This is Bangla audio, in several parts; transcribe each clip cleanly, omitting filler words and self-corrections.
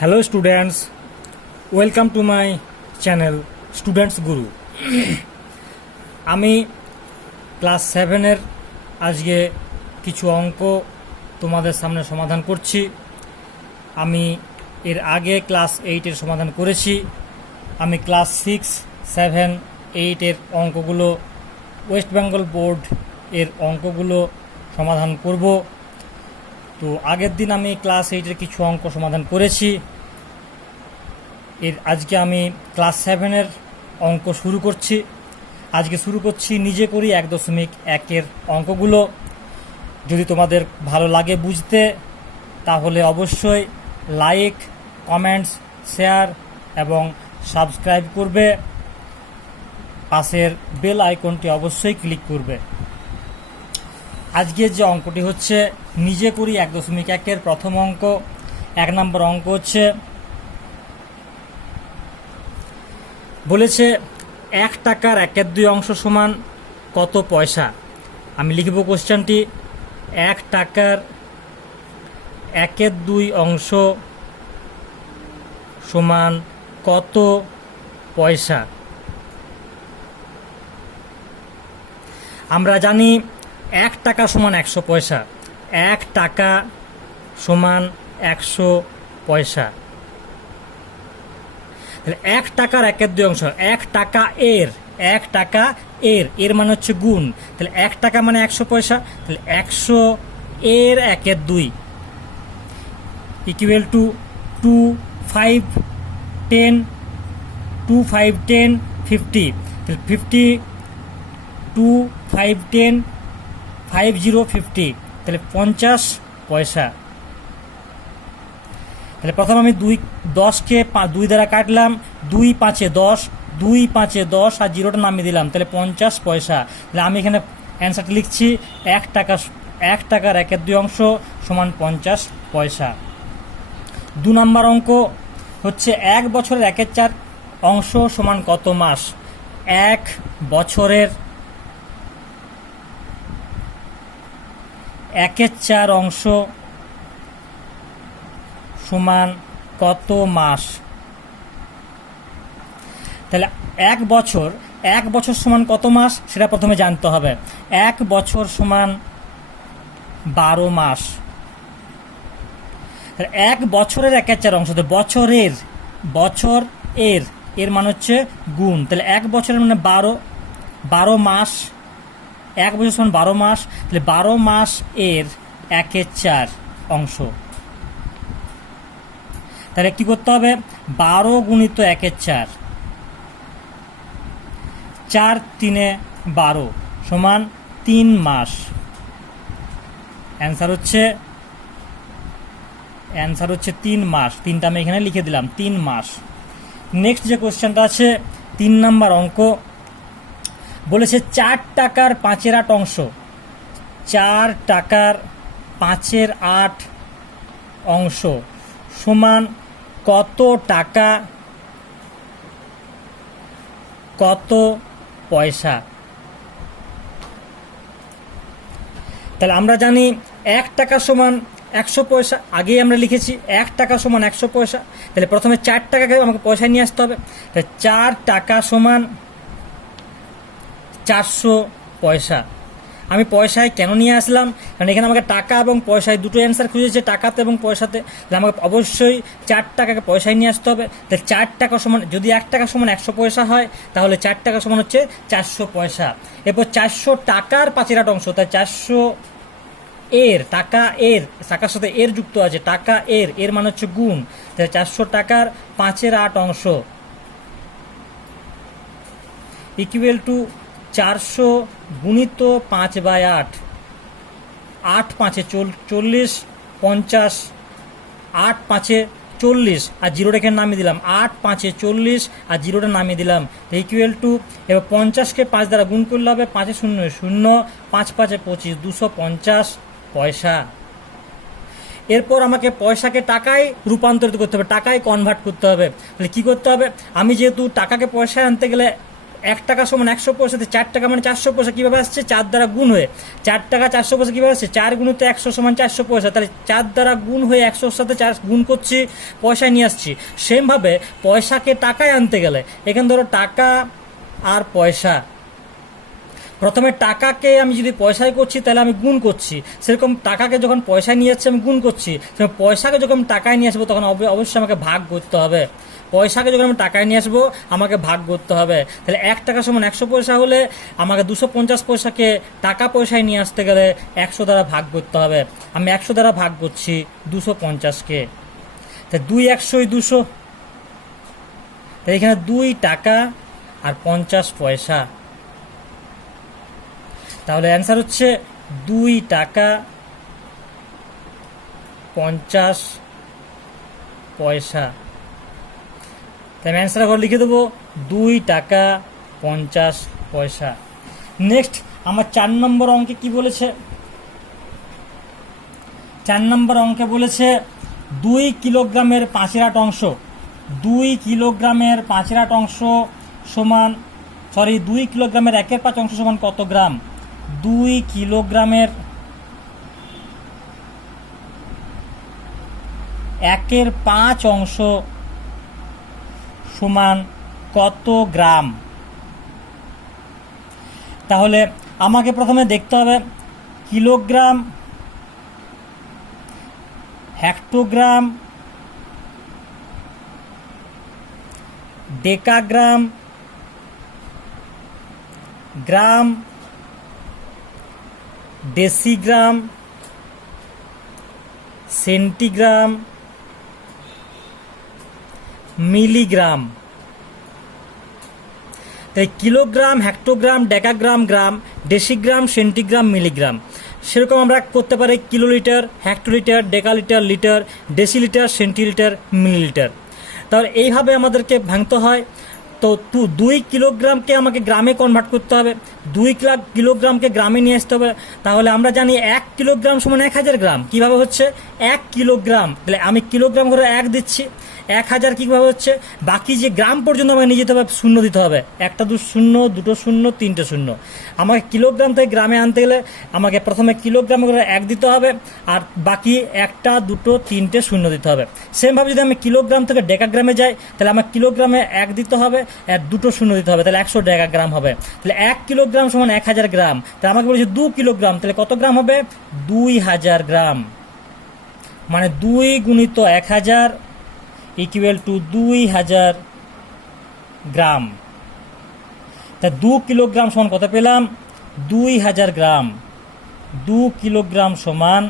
Hello students, welcome to my channel students গুরু। আমি ক্লাস 7-এর আজকে কিছু অঙ্ক তোমাদের সামনে সমাধান করছি। আমি এর আগে ক্লাস 8-এর সমাধান করেছি। আমি ক্লাস 6, 7, 8-এর অঙ্কগুলো ওয়েস্ট বেঙ্গল বোর্ড এর অঙ্কগুলো সমাধান করব। তো আগের দিন আমি ক্লাস 8-এর কিছু অঙ্ক সমাধান করেছি। আজকে আমি ক্লাস 7-এর অঙ্ক শুরু করছি। আজকে শুরু করছি নিজে করি 1.1-এর অঙ্কগুলো। যদি তোমাদের ভালো লাগে বুঝতে, তাহলে অবশ্যই লাইক, কমেন্টস, শেয়ার এবং সাবস্ক্রাইব করবে। পাশের বেল আইকনটি অবশ্যই ক্লিক করবে। আজকের যে অঙ্কটি হচ্ছে নিজে করি 1.1-এর প্রথম অঙ্ক। 1 নম্বর অঙ্ক হচ্ছে, বলেছে 1 টাকার 1/2 অংশ সমান কত পয়সা। আমি লিখব কোশ্চেনটি, 1 টাকার 1/2 অংশ সমান কত পয়সা। আমরা জানি 1 টাকা সমান 100 পয়সা। 1 টাকা সমান 100 পয়সা। তাহলে 1 টাকার 1/2 অংশ, 1 টাকা এর, 1 টাকা এর মানে হচ্ছে গুণ। তাহলে 1 টাকা মানে 100 পয়সা। তাহলে 100 এর 1/2 ইকুয়াল টু 2, 5, 10, 2, 5, 10, 50। তাহলে 50, 2, 5, 10, 50, 50। তাহলে 50 পয়সা। তাহলে প্রথম আমি 10কে 2 দ্বারা কাটলাম, 2 5 10, 2 5 10 আর জিরোটা নামিয়ে দিলাম, তাহলে 50 পয়সা। তাহলে আমি এখানে অ্যান্সারটা লিখছি, 1 টাকার 1/2 অংশ সমান 50 পয়সা। 2 নম্বর অঙ্ক হচ্ছে 1 বছরের 1/4 অংশ সমান কত মাস। 1 বছরের 1/4 অংশ সমান কত মাস। তাহলে 1 বছর সমান কত মাস সেটা প্রথমে জানতে হবে। 1 বছর সমান 12 মাস। তাহলে 1 বছরের 1/4 অংশ, তো বছর এর মানে হচ্ছে গুণ। তাহলে 1 বছরের মানে 12 মাস। 1 বছর সমান 12 মাস। তাহলে 12 মাস এর 1/4 অংশ। তাহলে কি করতে হবে, 12 গুণিত 1/4, 4 3 12 সমান 3 মাস। অ্যান্সার হচ্ছে 3 মাস। 3টা আমি এখানে লিখে দিলাম, 3 মাস। নেক্সট যে কোশ্চেনটা আছে 3 নম্বর অঙ্ক, বলেছে 4 টাকার 5/8 অংশ, 4 টাকার 5/8 অংশ সমান কত টাকা কত পয়সা। তাহলে আমরা জানি 1 টাকা সমান 100 পয়সা, আগেই আমরা লিখেছি 1 টাকা সমান 100 পয়সা। তাহলে প্রথমে 4 টাকাকে আমাকে পয়সায় নিয়ে আসতে হবে। তাহলে 4 টাকা সমান 400 পয়সা। আমি পয়সায় কেন নিয়ে আসলাম, কারণ এখানে আমাকে টাকা এবং পয়সায় দুটো অ্যান্সার খুঁজেছে, টাকাতে এবং পয়সাতে। তাহলে আমাকে অবশ্যই 4 টাকাকে পয়সায় নিয়ে আসতে হবে। তাহলে 4 টাকা সমান, যদি 1 টাকা সমান 100 পয়সা হয়, তাহলে 4 টাকা সমান হচ্ছে 400 পয়সা। এরপর 400 টাকার 5/8 অংশ, তাই 400 টাকার সাথে এর যুক্ত আছে, টাকা এর মানে হচ্ছে গুণ। তাহলে 400 টাকার 5/8 অংশ ইকুয়াল টু 400 গুণিত 5/8, 8 5 40, 50, 8 5 40 আর জিরোটা এখানে নামিয়ে দিলাম, 8 5 40 আর জিরোটা নামিয়ে দিলাম। ইকুয়াল টু, এবার 50কে 5 দ্বারা গুণ করলে হবে, 5 0 0, 5 5 25, 250 পয়সা। এরপর আমাকে পয়সাকে টাকায় রূপান্তরিত করতে হবে, টাকায় কনভার্ট করতে হবে। তাহলে কী করতে হবে, আমি যেহেতু টাকাকে পয়সায় আনতে গেলে 1 টাকা সমান 100 পয়সাতে 4 টাকা মানে 400 পয়সা কীভাবে আসছে? 4 দ্বারা গুণ হয়ে। 4 টাকা 400 পয়সা কীভাবে আসছে? 4 গুণিত 100 সমান 400 পয়সা। তাহলে 4 দ্বারা গুণ হয়ে 100-র সাথে 4 গুণ করছি, পয়সায় নিয়ে আসছি। সেমভাবে পয়সাকে টাকায় আনতে গেলে এখানে ধরো টাকা আর পয়সা, প্রথমে টাকাকে আমি যদি পয়সায় করছি তাহলে আমি গুণ করছি, সেরকম টাকাকে যখন পয়সায় নিয়ে যাচ্ছি আমি গুণ করছি। পয়সাকে যখন টাকায় নিয়ে আসবো তখন অবশ্যই আমাকে ভাগ করতে হবে। পয়সাকে যখন আমি টাকায় নিয়ে আসবো আমাকে ভাগ করতে হবে। তাহলে 1 টাকা সমান 100 পয়সা হলে আমাকে 250 পয়সাকে টাকা পয়সায় নিয়ে আসতে গেলে 100 দ্বারা ভাগ করতে হবে। আমি 100 দ্বারা ভাগ করছি 250-কে। তাই 2 100 200, তাই এখানে 2 টাকা আর 50 পয়সা। তাহলে অ্যান্সার হচ্ছে 2 টাকা 50 পয়সা। তাই আমি অ্যান্সার করে লিখে দেবো 2 টাকা 50 পয়সা। নেক্সট আমার 4 নম্বর অঙ্কে কি বলেছে? 4 নম্বর অঙ্কে বলেছে 2 কিলোগ্রামের 5 অংশ, 2 কিলোগ্রামের 5 অংশ সমান 2 কিলোগ্রামের 1/5 অংশ সমান কত গ্রাম? 2 কিলোগ্রামের 1/5 অংশ সমান কত গ্রাম? তাহলে আমাকে প্রথমে দেখতে হবে কিলোগ্রাম, হেক্টোগ্রাম, ডেকাগ্রাম, গ্রাম, ডেসিগ্রাম, সেন্টিগ্রাম, মিলিগ্রাম। তাই কিলোগ্রাম, হেক্টোগ্রাম, ডেকাগ্রাম, গ্রাম, ডেসিগ্রাম, সেন্টিগ্রাম, মিলিগ্রাম। সেরকম আমরা করতে পারি kilolitre, hectolitre, decalitre, litre, decilitre, centilitre, millilitre. তাহলে এইভাবে আমাদেরকে ভাঙতে হয়। তো 2 কিলোগ্রামকে আমাকে গ্রামে কনভার্ট করতে হবে, 2 কিলোগ্রামকে গ্রামে নিয়ে আসতে হবে। তাহলে আমরা জানি 1 কিলোগ্রাম সমান 1000 গ্রাম। কীভাবে হচ্ছে? 1 কিলোগ্রাম, তাহলে আমি কিলোগ্রাম করে 1 দিচ্ছি, 1000 কীভাবে হচ্ছে? বাকি যে গ্রাম পর্যন্ত আমাকে নিয়ে যেতে হবে, শূন্য দিতে হবে। 1টা 2 শূন্য, 2টো শূন্য, 3টে শূন্য। আমাকে কিলোগ্রাম থেকে গ্রামে আনতে গেলে আমাকে প্রথমে কিলোগ্রাম করে 1 দিতে হবে, আর বাকি 1টা 2টো 3টে শূন্য দিতে হবে। সেমভাবে যদি আমি কিলোগ্রাম থেকে ডেকাগ্রামে যাই তাহলে আমার কিলোগ্রামে 1 দিতে হবে আর 2টো শূন্য দিতে হবে, তাহলে 100 ডেকাগ্রাম হবে। তাহলে 1 কিলোগ্রাম সমান 1000 গ্রাম। তাহলে আমাকে বলেছে 2 কিলোগ্রাম, তাহলে কত গ্রাম হবে? 2000 গ্রাম। মানে 2 গুণিত 1000 ইকুয়াল টু 2000 গ্রাম। তা 2 কিলোগ্রাম সমান কত পেলাম? 2000 গ্রাম। 2 কিলোগ্রাম সমান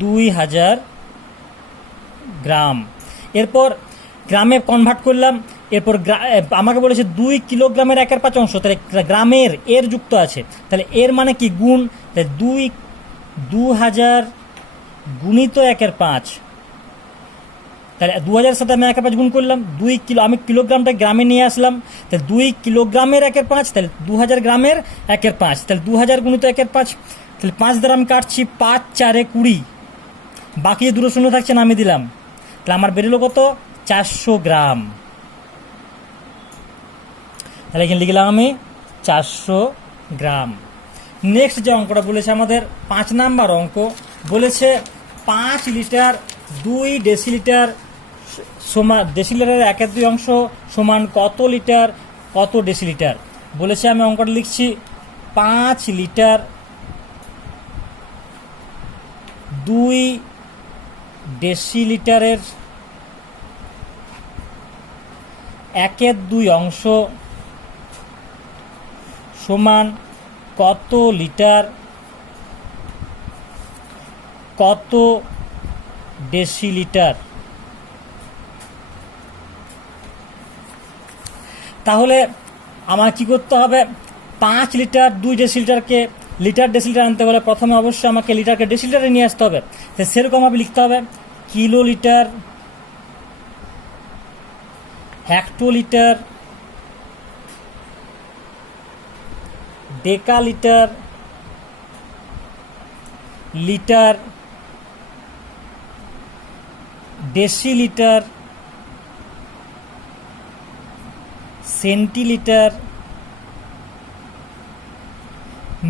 2000 গ্রাম। এরপর গ্রামে কনভার্ট করলাম। এরপর আমাকে বলেছে 2 কিলোগ্রামের 1/5 অংশ, তাহলে গ্রামের এর যুক্ত আছে, তাহলে এর মানে কি? গুণ। তাহলে 2000 গুণিত 1/5, তাহলে 2000 সাথে আমি 1/5 গুণ করলাম। 2 কিলো, আমি কিলোগ্রামটা গ্রামে নিয়ে আসলাম, তাহলে 2 কিলোগ্রামের 1/5, তাহলে 2000 গ্রামের 1/5, তাহলে 2000 গুণিত 1/5, তাহলে 5 দ্বারা আমি কাটছি, 5 4 20, বাকি যে 2 শূন্য থাকছে না আমি দিলাম, তাহলে আমার বেরোলো কত? 400 গ্রাম। তাহলে এখানে লিখলাম আমি 400 গ্রাম। নেক্সট যে অঙ্কটা বলেছে আমাদের 5 নাম্বার অঙ্ক, বলেছে 5 লিটার 2 ডেসিলিটার সমান, ডেসিলিটারের 1/2 অংশ সমান কত লিটার কত ডেসিলিটার? বলেছে আমি অঙ্কটা লিখছি 5 লিটার 2 ডেসিলিটারের 1/2 অংশ সমান কত লিটার কত ডেসিলিটার? তাহলে আমার কি করতে হবে? 5 লিটার 2 ডেসিলিটারকে লিটার ডেসিলিটার আনতে হলে প্রথমে অবশ্যই আমাকে লিটারকে ডেসিলিটারে নিয়ে আসতে হবে। তো সেরকমভাবে লিখতে হবে kilolitre, hectolitre, decalitre, litre, decilitre, centilitre,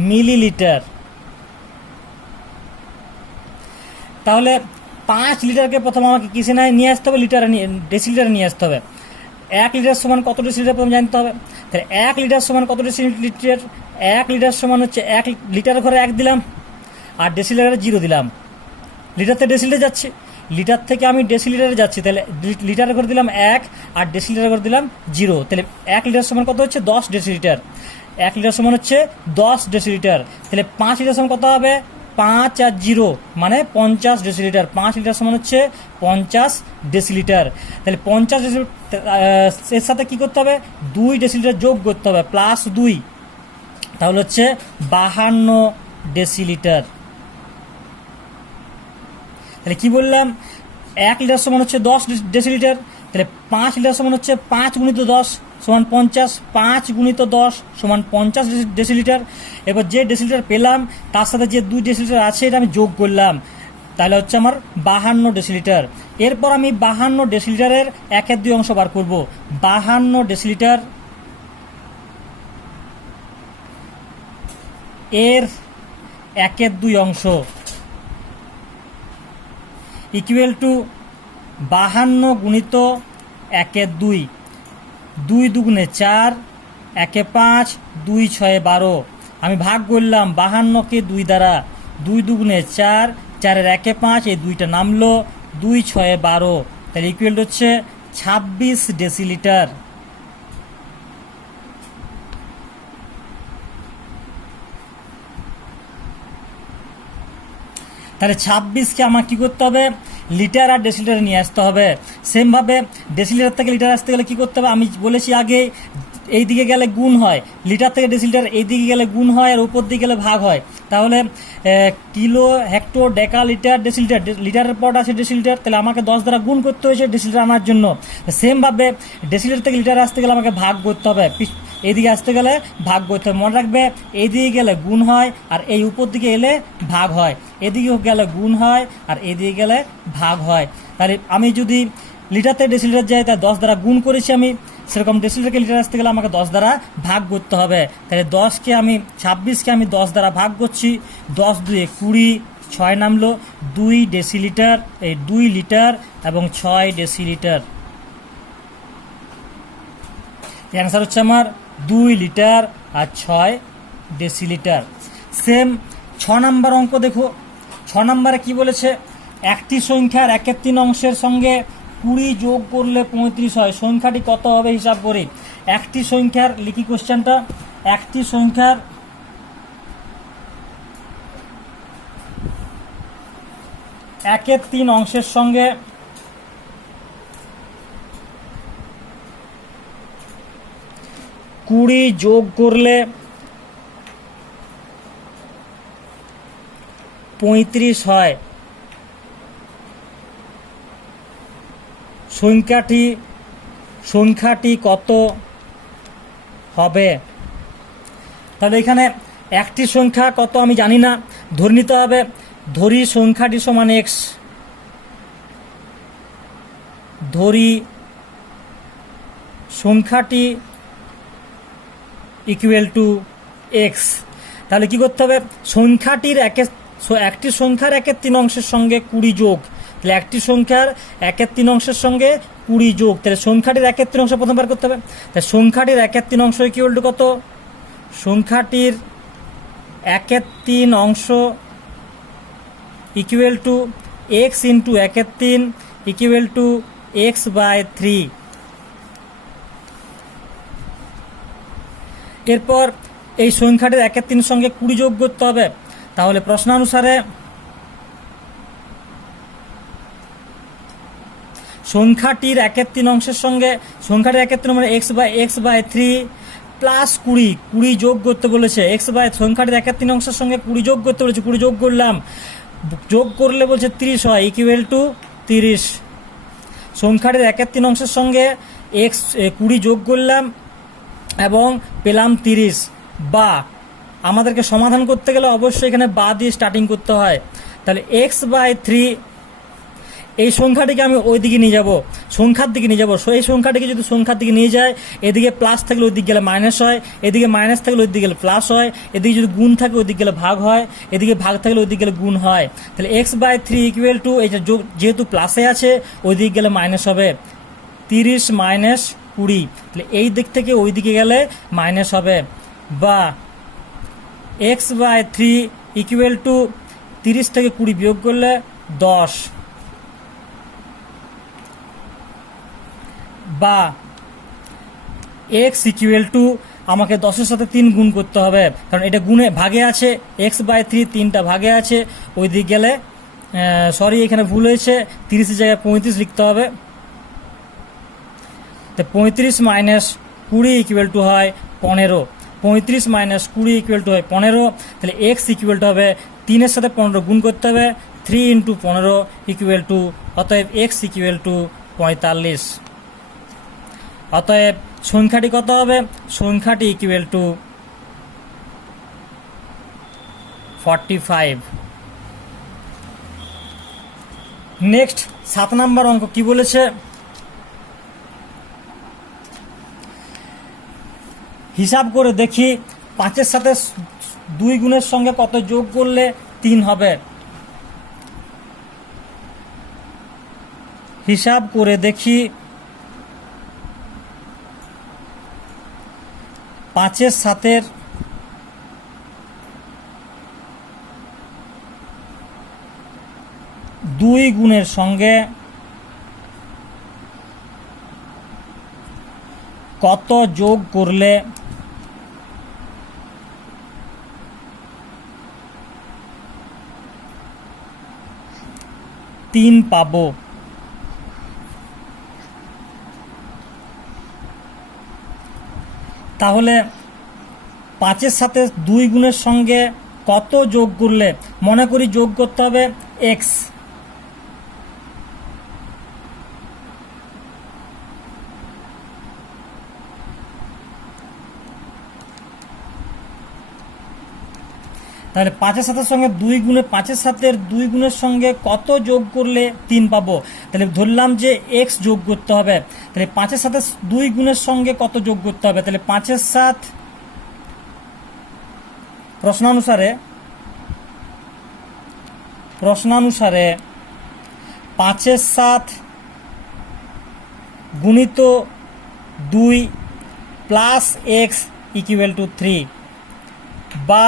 millilitre. তাহলে 5 লিটারকে প্রথম আমাকে কিসে নিয়ে আসতে হবে, লিটারে ডেসিলিটারে নিয়ে আসতে হবে। 1 লিটার সমান কত ডেসিলিটার প্রথম জানতে হবে। তাহলে 1 লিটার সমান কত ডেসিলিটার, 1 লিটার সমান হচ্ছে 1 লিটার ঘরে 1 দিলাম আর ডেসিলিটারে 0 দিলাম। লিটার থেকে ডেসিলিটার যাচ্ছি, লিটার থেকে আমি ডেসিলিটারে যাচ্ছি, তাহলে লিটারে করে দিলাম 1 আর ডেসিলিটারে করে দিলাম 0। তাহলে 1 লিটার সমান কত হচ্ছে 10 ডেসিলিটার, 1 লিটার সমান হচ্ছে 10 ডেসিলিটার। তাহলে 5 লিটার সমান কত হবে, 5 আর 0 মানে 50 ডেসিলিটার। 5 লিটার সমান হচ্ছে 50 ডেসিলিটার। তাহলে 50 ডেসিলিটার এর সাথে কী করতে হবে, 2 ডেসিলিটার যোগ করতে হবে, +2, তাহলে হচ্ছে 52 ডেসিলিটার। তাহলে কি বললাম, 1 লিটার সমান হচ্ছে 10 ডেসিলিটার। তাহলে 5 লিটার সমান হচ্ছে 5 গুণিত 10 সমান 50, 5 গুণিত 10 সমান 50 ডেসিলিটার। এবার যে ডেসিলিটার পেলাম তার সাথে যে 2 ডেসিলিটার আছে এটা আমি যোগ করলাম, তাহলে হচ্ছে আমার 52 ডেসিলিটার। এরপর আমি 52 ডেসিলিটারের 1/2 অংশ বার করব। 52 ডেসিলিটার এর 1/2 অংশ ইকুয়াল টু 52 গুণিত 1/2, 2 দুগুণে 4, 1 5, 2 6 12। আমি ভাগ করলাম 52কে 2 দ্বারা, 2 দুগুণে 4, 4-এর 1 5, এই 2টা নামলো, 2 6 12। তাহলে ইকুয়াল হচ্ছে 26 ডেসিলিটার। তাহলে 26কে আমার কী করতে হবে, লিটার আর ডেসিলিটারে নিয়ে আসতে হবে। সেমভাবে ডেসিলিটার থেকে লিটার আসতে গেলে কী করতে হবে, আমি বলেছি আগে এই দিকে গেলে গুণ হয়, লিটার থেকে ডেসিলিটার এই দিকে গেলে গুণ হয় আর উপর দিকে গেলে ভাগ হয়। তাহলে কিলো, হেক্টর, ডেকা, লিটার, ডেসিলিটার, লিটারের পর আছে ডেসিলিটার, তাহলে আমাকে 10 দ্বারা গুণ করতে হয়েছে ডেসিলিটার আনার জন্য। সেমভাবে ডেসিলিটার থেকে লিটারে আসতে গেলে আমাকে ভাগ করতে হবে, এইদিকে আসতে গেলে ভাগ করতে হবে। মনে রাখবে এইদিকে গেলে গুণ হয় আর এই উপর দিকে এলে ভাগ হয়, এদিকে গেলে গুণ হয় আর এদিকে গেলে ভাগ হয়। তাহলে আমি যদি লিটার থেকে ডেসিলিটার যাই তাই 10 দ্বারা গুণ করেছি আমি, সেরকম ডেসিলিটারকে লিটার আসতে গেলে আমাকে 10 দ্বারা ভাগ করতে হবে। তাহলে 26কে আমি 10 দ্বারা ভাগ করছি, 10 2 20, 6 নামলো, 2 ডেসিলিটার, এই 2 লিটার এবং 6 ডেসিলিটার। অ্যান্সার হচ্ছে আমার 2 লিটার আর 6 ডেসিলিটার। সেম 6 নম্বর অঙ্ক দেখো। 6 নম্বরে কি বলেছে, একটি সংখ্যার 1/3 অংশের সঙ্গে 20 যোগ করলে 35 হয়, সংখ্যাটি কত হবে হিসাব করি। একটি সংখ্যার, লিখি কোশ্চেনটা, একটি সংখ্যার 1/3 অংশের সঙ্গে 20 যোগ করলে 35 হয়, সংখ্যাটি কত হবে। তাহলে এখানে একটি সংখ্যা কত আমি জানি না, ধরে নিতে হবে, ধরি সংখ্যাটি সমান x, ধরি সংখ্যাটি ইকুয়াল টু x। তাহলে কি করতে হবে, সংখ্যাটির একটি সংখ্যার 1/3 অংশের সঙ্গে 20 যোগ, তাহলে একটি সংখ্যার 1/3 অংশের সঙ্গে 20 যোগ, তাহলে সংখ্যাটির 1/3 অংশ প্রথমবার করতে হবে। তাহলে সংখ্যাটির 1/3 অংশ ইকুয়াল টু কত, সংখ্যাটির 1/3 অংশ equal to x into 1/3 equal to x/3। এরপর এই সংখ্যাটির 1/3 সঙ্গে 20 যোগ করতে হবে। তাহলে প্রশ্নানুসারে সংখ্যাটির 1/3 অংশের সঙ্গে, সংখ্যাটির 1/3 মানে x/3 প্লাস 20 যোগ করতে বলেছে, সংখ্যাটির 1/3 অংশের সঙ্গে 20 যোগ করতে বলেছে, 20 যোগ করলাম, যোগ করলে বলছে 30 হয়, ইকুয়াল টু 30। সংখ্যাটির 1/3 অংশের সঙ্গে 20 যোগ করলাম এবং পেলাম 30। বা আমাদেরকে সমাধান করতে গেলে অবশ্যই এখানে বা দিয়ে স্টার্টিং করতে হয়। তাহলে x/3 এই সংখ্যাটিকে আমি ওই দিকে নিয়ে যাব, সংখ্যার দিকে নিয়ে যাব। এই সংখ্যাটিকে যদি সংখ্যার দিকে নিয়ে যায়, এদিকে প্লাস থাকলে ওই দিকে গেলে মাইনাস হয়, এদিকে মাইনাস থাকলে ওই দিকে গেলে প্লাস হয়, এদিকে যদি গুণ থাকে ওই দিকে গেলে ভাগ হয়, এদিকে ভাগ থাকলে ওই দিকে গেলে গুণ হয়। তাহলে x/3 ইকুয়াল টু এই যে যেহেতু প্লাসে আছে ওই দিকে গেলে মাইনাস হবে 30 মাইনাস 20। তাহলে এই দিক থেকে ওই দিকে গেলে মাইনাস হবে, বা x/3 ইকুয়াল টু 30 থেকে 20 বিয়োগ করলে 10, বা x ইকুয়াল টু আমাকে 10-এর সাথে 3 গুণ করতে হবে, কারণ এটা গুণে ভাগে আছে, x/3 3টা ভাগে আছে, ওই দিক গেলে সরি এখানে ভুল হয়েছে, 30-এর জায়গায় 35 লিখতে হবে। তো 35 মাইনাস 20 ইকুয়াল টু হয় 15, 35 মাইনাস 20 ইকুয়াল টু হয় 15। তাহলে x ইকুয়াল টু হবে 3-এর সাথে 15 গুণ করতে হবে, 3 ইন্টু 15 ইকুয়াল টু, অতএব x ইকুয়াল টু 45। অতএব সংখ্যাটি কত হবে? সংখ্যাটি ইকুয়াল টু 45। নেক্সট 7 নম্বর অঙ্ক কি বলেছে? হিসাব করে দেখি 5-এর সাথে 2 গুণের সঙ্গে কত যোগ করলে 3 হবে। হিসাব করে দেখি 5-এর সাথে 2 গুণের সঙ্গে কত যোগ করলে 3 পাবো। তাহলে 5-এর সাথে 2 গুণের সঙ্গে কত যোগ করলে, মনে করি যোগ করতে হবে x, তাহলে 5-এর সাথে সঙ্গে 2 গুণে 5-এর সাথে 2 গুণের সঙ্গে কত যোগ করলে 3 পাবো। তাহলে ধরলাম যে x যোগ করতে হবে, তাহলে 5-এর সাথে 2 গুণের সঙ্গে কত যোগ করতে হবে, তাহলে 5-এর সাথে প্রশ্নানুসারে 5-এর সাথে গুণিত 2 প্লাস x ইকুয়াল টু 3, বা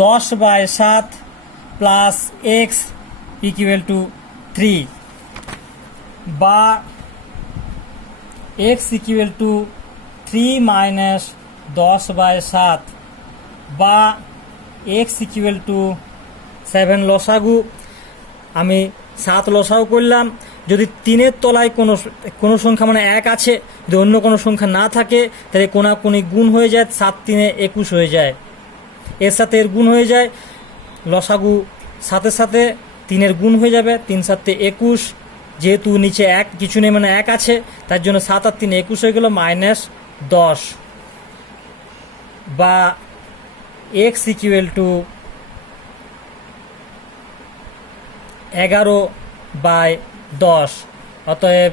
10/7 প্লাস x ইকুয়াল টু 3, বা x ইকুয়াল টু 3 মাইনাস 10/7, বা x ইকুয়াল টু 7 লসাগু। আমি 7 লসাগু করলাম, যদি 3-এর তলায় কোনো সংখ্যা মানে 1 আছে, যদি অন্য কোনো সংখ্যা না থাকে তাহলে কোনাকুনি গুণ হয়ে যায়, 7×3 = 21 হয়ে যায়, এর সাথে এর গুণ হয়ে যায়, লসাগু 7-এর সাথে 3-এর গুণ হয়ে যাবে, 3×7 = 21, যেহেতু নিচে 1 কিছু নেই মানে 1 আছে, তার জন্য 7 আর 3 21 হয়ে গেল, -10, বা x ইকুয়াল টু 11/10। অতএব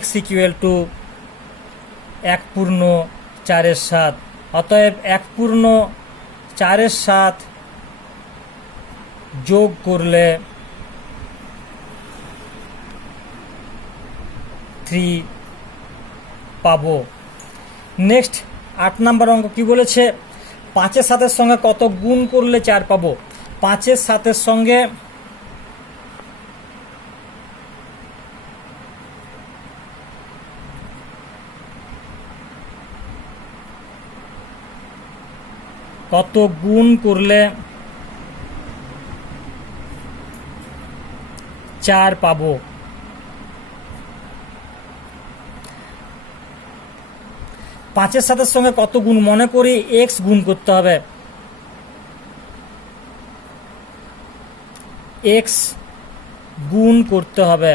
x ইকুয়াল টু 1/4/7। অতএব 1/4/7 যোগ করলে 3 পাবো। নেক্সট 8 নম্বর অঙ্ক কি বলেছে? 5-এর সাথের সঙ্গে কত গুণ করলে 4 পাবো। 5-এর সাথের সঙ্গে কত গুণ করলে 4 পাবো। 5-এর সাথে সঙ্গে কত গুণ, মনে করি x গুণ করতে হবে, x গুণ করতে হবে।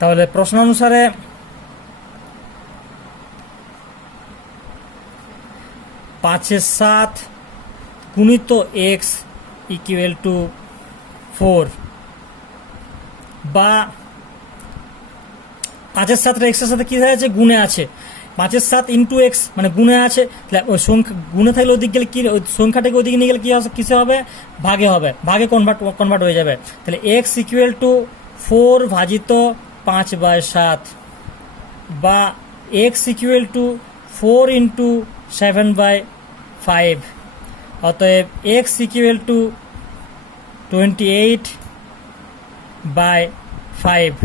তাহলে প্রশ্ন অনুসারে 5/7 গুণিত x ইকুয়াল টু 4, বা 5/7 এক্সের সাথে কি হয়ে আছে, গুণে আছে, 5/7 ইন্টু এক্স মানে গুণে আছে, তাহলে ওই সংখ্যা গুণে থাকলে ওদিক গেলে কি, ওই সংখ্যাটাকে ওদিকে নিয়ে গেলে কি হবে, কিসে হবে, ভাগে হবে, ভাগে কনভার্ট হয়ে যাবে। তাহলে এক্স ইকুয়াল টু 4 ভাজিত 5/7, বা এক্স ইকুয়াল টু 4 ইন্টু 7/5, অতএব x equal to 28/5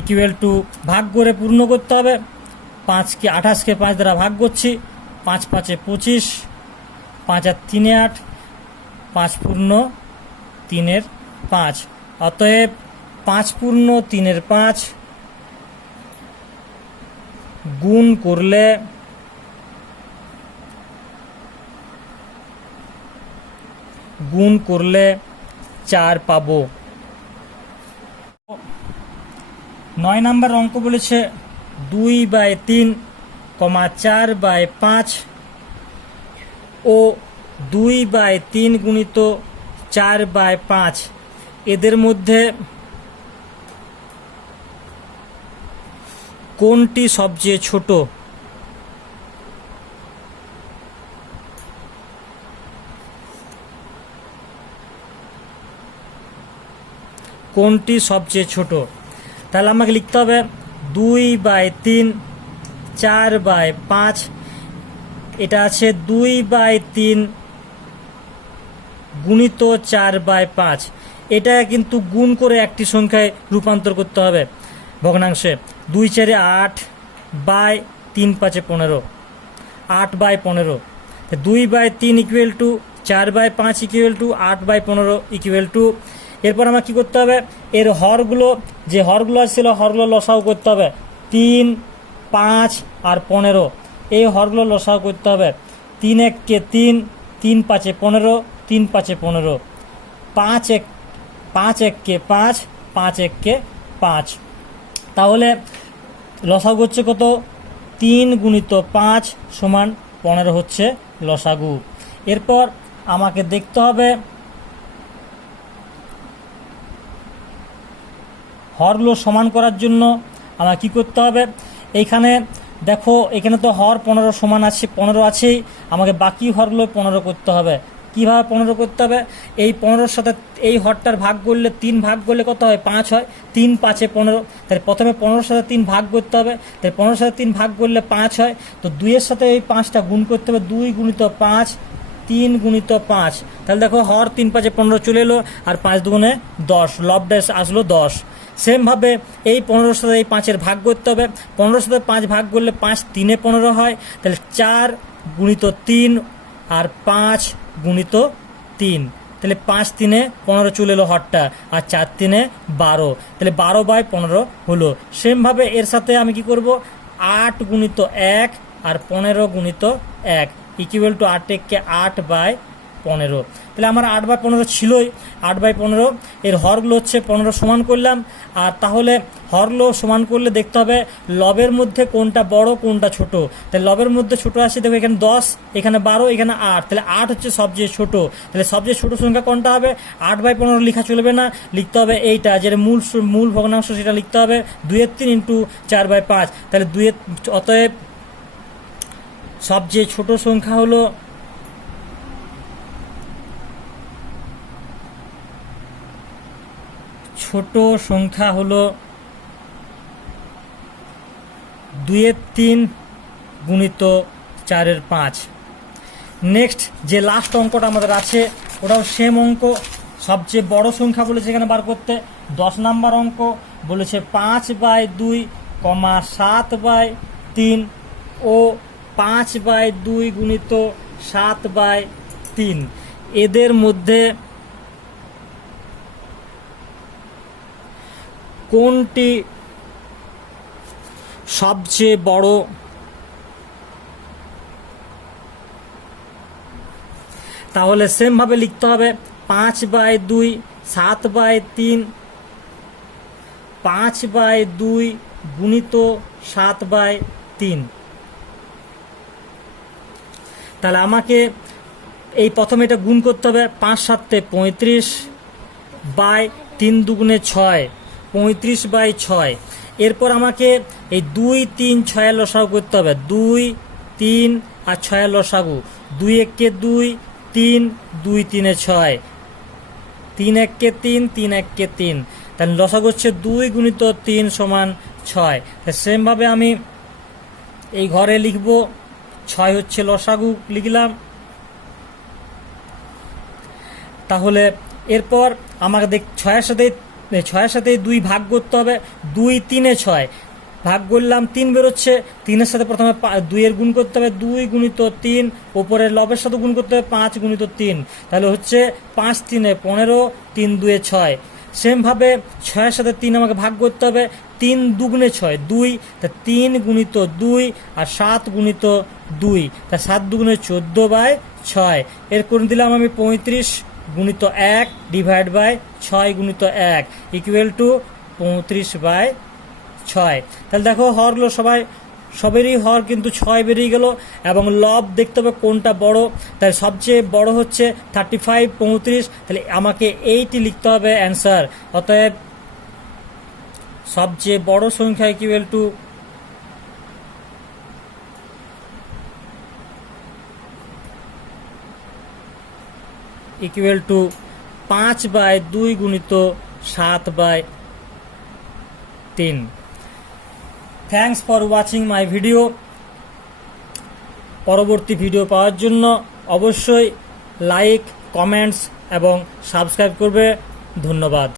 equal to, ভাগ করে পূর্ণ করতে হবে, 5কে 28কে 5 দ্বারা ভাগ করছি, 5×5 = 25, 5×3 = 8, 5 পূর্ণ 3 5, অতএব 5 পূর্ণ 3 5 গুণ করলে 4 পাবো। 9 নম্বর অঙ্ক বলেছে 2/3, 4/5 ও 2/3 গুণিত 4/5 এদের মধ্যে কোনটি সবচেয়ে ছোট? কোনটি সবচেয়ে ছোট? তাহলে আমাকে লিখতে হবে 2/3, 4/5, এটা আছে 2/3 গুণিত 4/5, এটা কিন্তু গুণ করে একটি সংখ্যায় রূপান্তর করতে হবে ভগ্নাংশে। 2×4 = 8, by 3×5 = 15, 8/15। 2/3 equal to 4/5 equal to 8/15 equal to, এরপর আমার কী করতে হবে, এর হরগুলো, যে হরগুলো ছিল হরগুলো লসাও করতে হবে, 3, 5 আর 15, এই হরগুলো লসাও করতে হবে। 3 × 1 = 3, 3×5 = 15, 3×5 = 15, 5 × 1 = 5, 5 × 1 = 5। তাহলে লসাগু হচ্ছে কত, 3 গুণিত 5 সমান 15 হচ্ছে লসাগু। এরপর আমাকে দেখতে হবে হরগুলো সমান করার জন্য আমার কি করতে হবে, এইখানে দেখো এখানে তো হর 15 সমান আছে, 15 আছেই, আমাকে বাকি হরগুলো 15 করতে হবে। কীভাবে 15 করতে হবে, এই 15-র সাথে এই হরটার ভাগ করলে 3 ভাগ করলে কত হয়, 5 হয়, 3×5 = 15, তাহলে প্রথমে 15-র সাথে 3 ভাগ করতে হবে, তাহলে 15-র সাথে 3 ভাগ করলে 5 হয়, তো 2-এর সাথে এই 5টা গুণ করতে হবে, 2 গুণিত 5, 3 গুণিত 5, তাহলে দেখো হর 3×5 = 15 চলে এলো, আর 5 দুগুণে 10, লবটা আসলো 10। সেমভাবে এই 15-র সাথে এই 5-এর ভাগ করতে হবে, 15-র সাথে 5 ভাগ করলে 5 3 × 15 হয়, তাহলে 4 গুণিত 3 আর 5 গুণিত 3, তাহলে 5 3 15 চলে এলো হরটা, আর 4 3 12, তাহলে 12/15 হলো। সেমভাবে এর সাথে আমি কি করব, 8 গুণিত 1 আর 15 গুণিত 1 ইকুয়াল টু 8 × 8/15, তাহলে আমার 8/15 ছিলই, 8/15 এর হরগুলো হচ্ছে 15 সমান করলাম। আর তাহলে হরগুলো সমান করলে দেখতে হবে লবের মধ্যে কোনটা বড় কোনটা ছোট, তাহলে লবের মধ্যে ছোট আসছে, দেখো এখানে 10, এখানে 12, এখানে 8, তাহলে 8 হচ্ছে সবচেয়ে ছোট। তাহলে সবচেয়ে ছোট সংখ্যা কোনটা হবে, 8/15 লেখা চলবে না, লিখতে হবে এইটা, যেটা মূল ভগ্নাংশ সেটা লিখতে হবে 2/3 ইন্টু 4/5, তাহলে 2, অতএব সবচেয়ে ছোট সংখ্যা হলো হলো 2/3 গুণিত 4/5। নেক্সট যে লাস্ট অঙ্কটা আমাদের আছে ওটাও সেম অঙ্ক, সবচেয়ে বড় সংখ্যা বলেছে এখানে বার করতে। 10 নম্বর অঙ্ক বলেছে 5/2, 7/3 ও 5/2 গুণিত 7/3 এদের মধ্যে কোনটি সবচেয়ে বড়? তাহলে সেমভাবে লিখতে হবে 5/2, 7/3, 5/2 গুণিত 7/3, তাহলে আমাকে এই প্রথমে এটা গুণ করতে হবে, 5 7 35 বাই 3 2 6, 35 বাই 6। এরপর আমাকে এই 2 3 6 লসাগু করতে হবে, 2 3 আর 6 লসাগু, 2 1 2 3 2 3 6, 3 1 3 3 1 3, তাহলে লসাগু হচ্ছে 2 গুণিত 3 সমান 6। সেমভাবে আমি এই ঘরে লিখব, 6 হচ্ছে লসাগু লিখলাম। তাহলে এরপর আমাকে 6 এর সাথে 2 ভাগ করতে হবে, 2 3 6 ভাগ করলাম, 3 বেরোচ্ছে, 3 সাথে প্রথমে 2 এর গুণ করতে হবে, 2 গুণিত 3, ওপরের লবের সাথে গুণ করতে হবে 5 গুণিত 3, তাহলে হচ্ছে 5 3 15, 3 2 6। সেমভাবে 6 এর সাথে 3 আমাকে ভাগ করতে হবে, 3 2 6 2, তা 3 গুণিত 2 আর 7 গুণিত 2, তা 7 2 14 বাই 6। এর করে দিলাম আমি 35 গুণিত 1 ডিভাইড বাই 6 গুণিত 1 ইকুয়াল টু 35 বাই 6। তাহলে দেখো হরগুলো সবেরই হর কিন্তু 6 বেরিয়ে গেল, এবং লব দেখতে হবে কোনটা বড়, তাই সবচেয়ে বড় হচ্ছে 35 35, তাহলে আমাকে এইটি লিখতে হবে অ্যান্সার। অতএব সবচেয়ে বড় সংখ্যা ইকুয়াল টু 5 বাই 2 গুণিত 7 by 3। Thanks for watching my video. পরবর্তী ভিডিও পাওয়ার জন্য অবশ্যই লাইক, কমেন্টস এবং সাবস্ক্রাইব করবে। ধন্যবাদ।